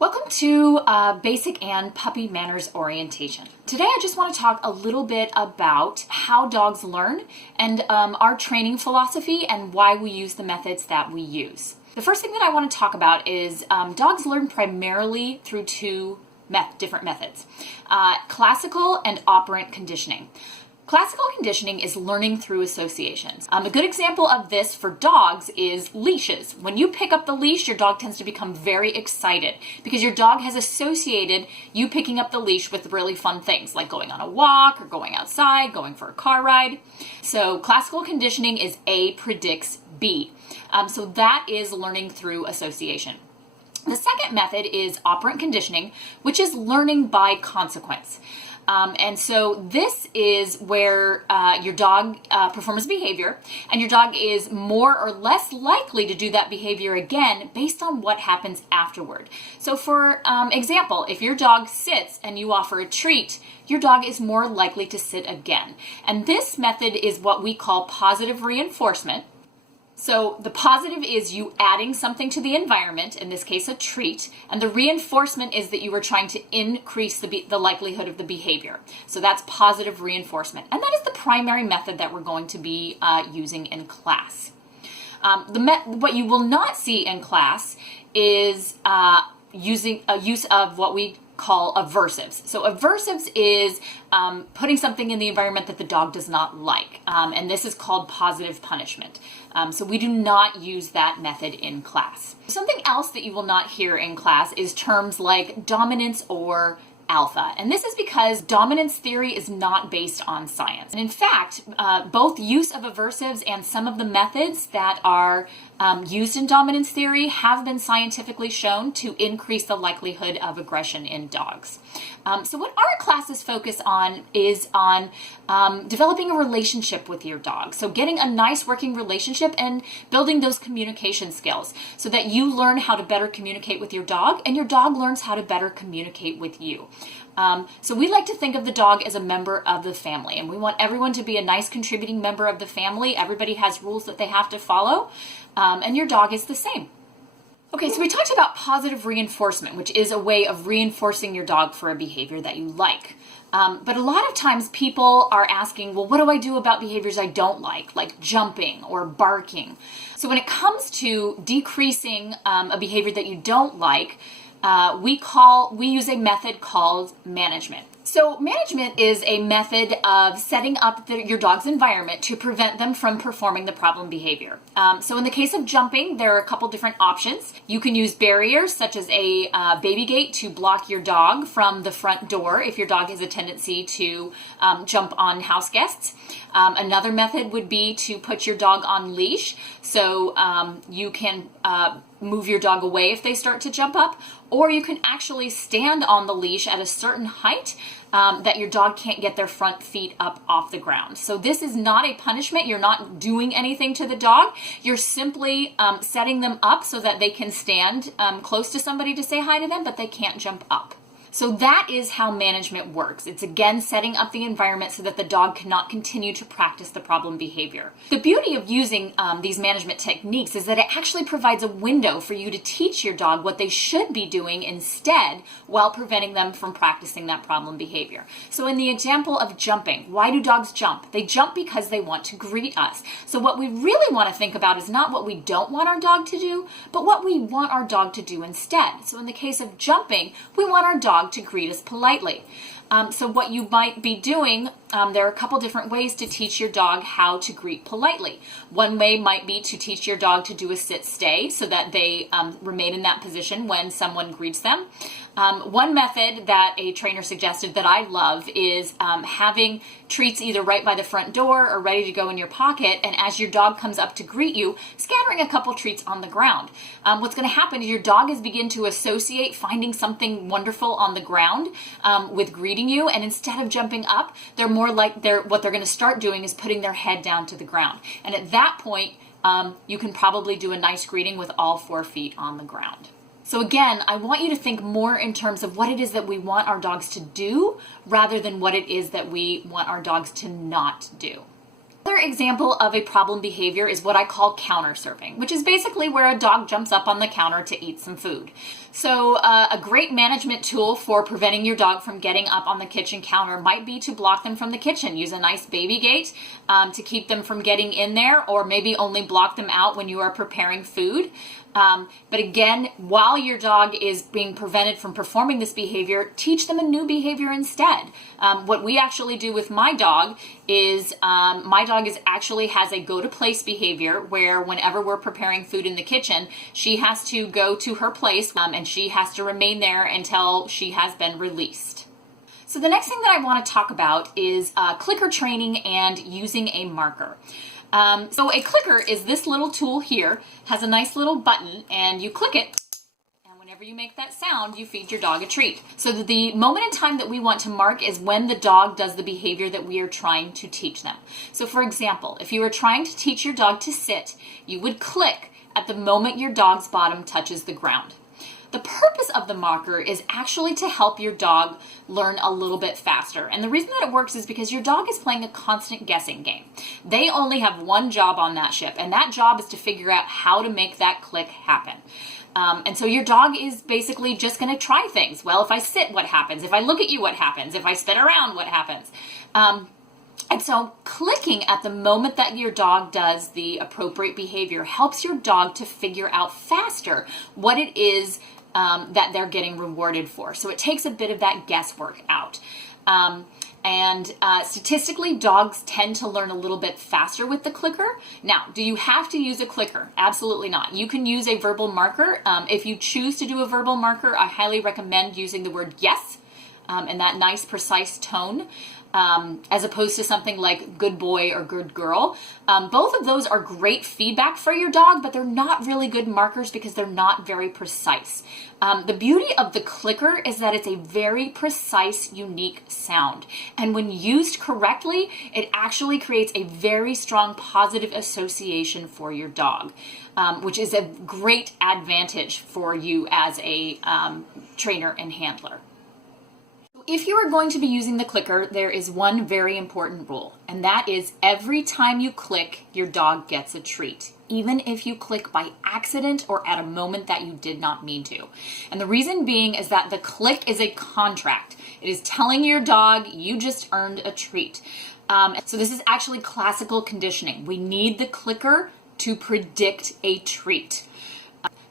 Welcome to Basic and Puppy Manners Orientation. Today I just want to talk a little bit about how dogs learn and our training philosophy and why we use the methods that we use. The first thing that I want to talk about is dogs learn primarily through two different methods, classical and operant conditioning. Classical conditioning is learning through associations. A good example of this for dogs is leashes. When you pick up the leash, your dog tends to become very excited because your dog has associated you picking up the leash with really fun things like going on a walk or going outside, going for a car ride. So classical conditioning is A predicts B. So that is learning through association. The second method is operant conditioning, which is learning by consequence. And so this is where your dog performs behavior, and your dog is more or less likely to do that behavior again based on what happens afterward. So for example, if your dog sits and you offer a treat, your dog is more likely to sit again. And this method is what we call positive reinforcement. So the positive is you adding something to the environment, in this case a treat, and the reinforcement is that you are trying to increase the likelihood of the behavior. So that's positive reinforcement. And that is the primary method that we're going to be using in class. What you will not see in class is using a use of what we call aversives. So aversives is putting something in the environment that the dog does not like, and this is called positive punishment. So we do not use that method in class. Something else that you will not hear in class is terms like dominance or alpha. And this is because dominance theory is not based on science. And in fact, both use of aversives and some of the methods that are used in dominance theory have been scientifically shown to increase the likelihood of aggression in dogs. So what our classes focus on is on developing a relationship with your dog. So getting a nice working relationship and building those communication skills so that you learn how to better communicate with your dog and your dog learns how to better communicate with you. So we like to think of the dog as a member of the family, and we want everyone to be a nice contributing member of the family. Everybody has rules that they have to follow, and your dog is the same. Okay, so we talked about positive reinforcement, which is a way of reinforcing your dog for a behavior that you like. But a lot of times people are asking, well, what do I do about behaviors I don't like jumping or barking? So when it comes to decreasing a behavior that you don't like, we use a method called management. So management is a method of setting up your dog's environment to prevent them from performing the problem behavior. So in the case of jumping, there are a couple different options. You can use barriers such as a baby gate to block your dog from the front door if your dog has a tendency to jump on house guests. Another method would be to put your dog on leash so you can move your dog away if they start to jump up, or you can actually stand on the leash at a certain height that your dog can't get their front feet up off the ground. So this is not a punishment. You're not doing anything to the dog. You're simply setting them up so that they can stand close to somebody to say hi to them, but they can't jump up. So that is how management works. It's again setting up the environment so that the dog cannot continue to practice the problem behavior. The beauty of using these management techniques is that it actually provides a window for you to teach your dog what they should be doing instead while preventing them from practicing that problem behavior. So in the example of jumping, why do dogs jump? They jump because they want to greet us. So what we really want to think about is not what we don't want our dog to do, but what we want our dog to do instead. So in the case of jumping, we want our dog to greet us politely. So what you might be doing, there are a couple different ways to teach your dog how to greet politely. One way might be to teach your dog to do a sit-stay so that they remain in that position when someone greets them. One method that a trainer suggested that I love is having treats either right by the front door or ready to go in your pocket, and as your dog comes up to greet you, scattering a couple treats on the ground. What's going to happen is your dog is begin to associate finding something wonderful on the ground with greeting you, and instead of jumping up, they're more like what they're going to start doing is putting their head down to the ground. And at that point, you can probably do a nice greeting with all 4 feet on the ground. So again, I want you to think more in terms of what it is that we want our dogs to do rather than what it is that we want our dogs to not do. Another example of a problem behavior is what I call counter surfing, which is basically where a dog jumps up on the counter to eat some food. So a great management tool for preventing your dog from getting up on the kitchen counter might be to block them from the kitchen. Use a nice baby gate to keep them from getting in there, or maybe only block them out when you are preparing food. But again, while your dog is being prevented from performing this behavior, teach them a new behavior instead. What we actually do with my dog is actually has a go to place behavior where whenever we're preparing food in the kitchen, she has to go to her place and she has to remain there until she has been released. So the next thing that I want to talk about is clicker training and using a marker. So a clicker is this little tool here, has a nice little button, and you click it, and whenever you make that sound, you feed your dog a treat. So the moment in time that we want to mark is when the dog does the behavior that we are trying to teach them. So for example, if you were trying to teach your dog to sit, you would click at the moment your dog's bottom touches the ground. The purpose of the marker is actually to help your dog learn a little bit faster. And the reason that it works is because your dog is playing a constant guessing game. They only have one job on that ship, and that job is to figure out how to make that click happen. And so your dog is basically just going to try things. Well, if I sit, what happens? If I look at you, what happens? If I spin around, what happens? And so clicking at the moment that your dog does the appropriate behavior helps your dog to figure out faster what it is that they're getting rewarded for. So it takes a bit of that guesswork out. Statistically, dogs tend to learn a little bit faster with the clicker. Now, do you have to use a clicker? Absolutely not. You can use a verbal marker. If you choose to do a verbal marker, I highly recommend using the word yes in that nice, precise tone. As opposed to something like good boy or good girl. Both of those are great feedback for your dog, but they're not really good markers because they're not very precise. The beauty of the clicker is that it's a very precise, unique sound. And when used correctly, it actually creates a very strong positive association for your dog, which is a great advantage for you as a trainer and handler. If you are going to be using the clicker, there is one very important rule, and that is every time you click, your dog gets a treat, even if you click by accident or at a moment that you did not mean to. And the reason being is that the click is a contract. It is telling your dog you just earned a treat. So this is actually classical conditioning. We need the clicker to predict a treat.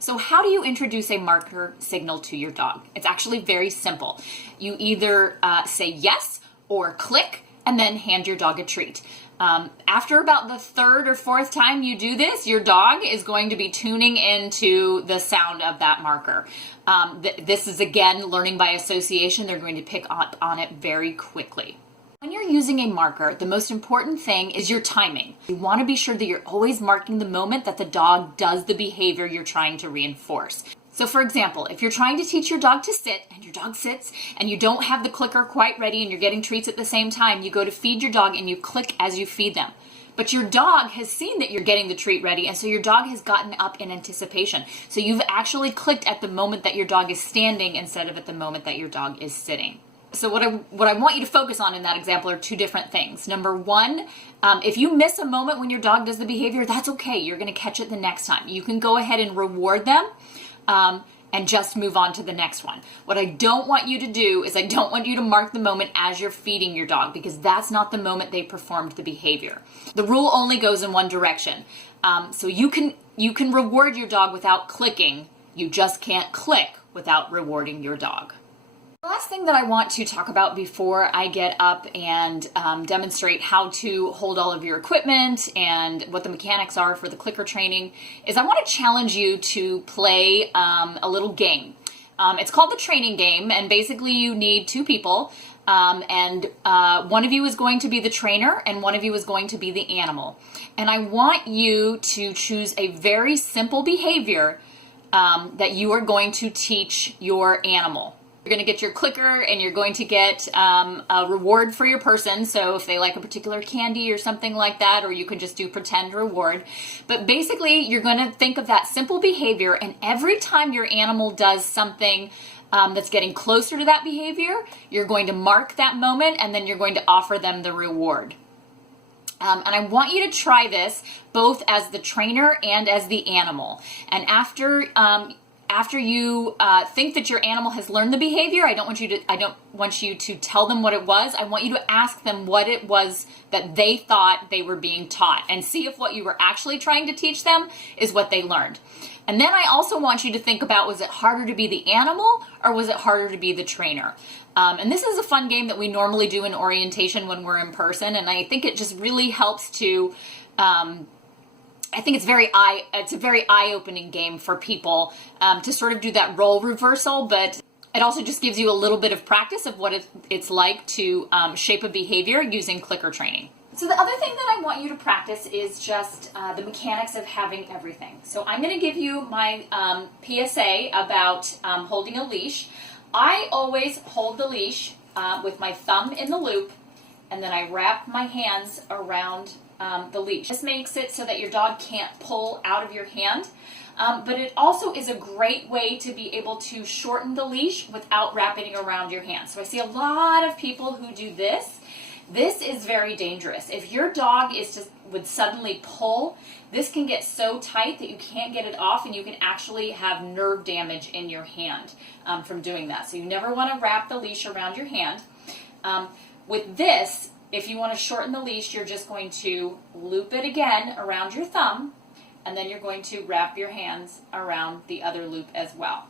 So how do you introduce a marker signal to your dog? It's actually very simple. You either say yes or click and then hand your dog a treat. After about the third or fourth time you do this, your dog is going to be tuning into the sound of that marker. This is, again, learning by association. They're going to pick up on it very quickly. When you're using a marker, the most important thing is your timing. You want to be sure that you're always marking the moment that the dog does the behavior you're trying to reinforce. So for example, if you're trying to teach your dog to sit and your dog sits and you don't have the clicker quite ready and you're getting treats at the same time, you go to feed your dog and you click as you feed them. But your dog has seen that you're getting the treat ready, and so your dog has gotten up in anticipation. So you've actually clicked at the moment that your dog is standing instead of at the moment that your dog is sitting. So what I want you to focus on in that example are two different things. Number one, if you miss a moment when your dog does the behavior, that's okay. You're going to catch it the next time. You can go ahead and reward them and just move on to the next one. What I don't want you to do is I don't want you to mark the moment as you're feeding your dog, because that's not the moment they performed the behavior. The rule only goes in one direction. So you can reward your dog without clicking. You just can't click without rewarding your dog. The last thing that I want to talk about before I get up and demonstrate how to hold all of your equipment and what the mechanics are for the clicker training is I want to challenge you to play a little game. It's called the training game, and basically you need two people, and one of you is going to be the trainer and one of you is going to be the animal. And I want you to choose a very simple behavior that you are going to teach your animal. You're going to get your clicker and you're going to get a reward for your person. So if they like a particular candy or something like that, or you could just do pretend reward. But basically, you're going to think of that simple behavior, and every time your animal does something that's getting closer to that behavior, you're going to mark that moment and then you're going to offer them the reward. And I want you to try this both as the trainer and as the animal. And after you think that your animal has learned the behavior, I don't want you to tell them what it was. I want you to ask them what it was that they thought they were being taught, and see if what you were actually trying to teach them is what they learned. And then I also want you to think about, was it harder to be the animal or was it harder to be the trainer? And this is a fun game that we normally do in orientation when we're in person, and I think it just really helps to, I think it's a very eye-opening game for people to sort of do that role reversal, but it also just gives you a little bit of practice of what it's like to shape a behavior using clicker training. So the other thing that I want you to practice is just the mechanics of having everything. So I'm going to give you my PSA about holding a leash. I always hold the leash with my thumb in the loop, and then I wrap my hands around the leash. This makes it so that your dog can't pull out of your hand, but it also is a great way to be able to shorten the leash without wrapping it around your hand. So I see a lot of people who do this. This is very dangerous. If your dog would suddenly pull, this can get so tight that you can't get it off, and you can actually have nerve damage in your hand from doing that. So you never want to wrap the leash around your hand. With this, if you want to shorten the leash, you're just going to loop it again around your thumb, and then you're going to wrap your hands around the other loop as well.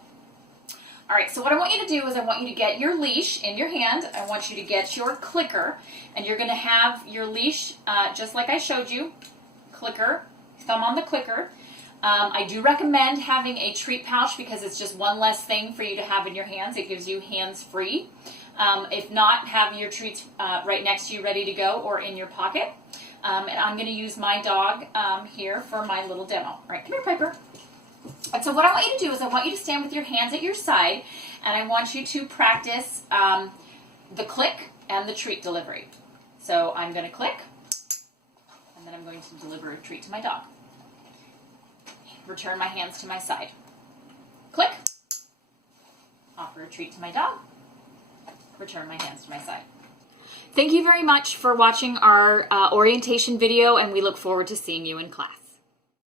All right, so what I want you to do is I want you to get your leash in your hand. I want you to get your clicker, and you're going to have your leash just like I showed you. Clicker, thumb on the clicker. I do recommend having a treat pouch because it's just one less thing for you to have in your hands. It gives you hands-free. If not, have your treats right next to you ready to go or in your pocket. And I'm going to use my dog here for my little demo. All right, come here, Piper. And so what I want you to do is I want you to stand with your hands at your side, and I want you to practice the click and the treat delivery. So I'm going to click, and then I'm going to deliver a treat to my dog. Return my hands to my side. Click. Offer a treat to my dog. Return my hands to my side. Thank you very much for watching our orientation video, and we look forward to seeing you in class.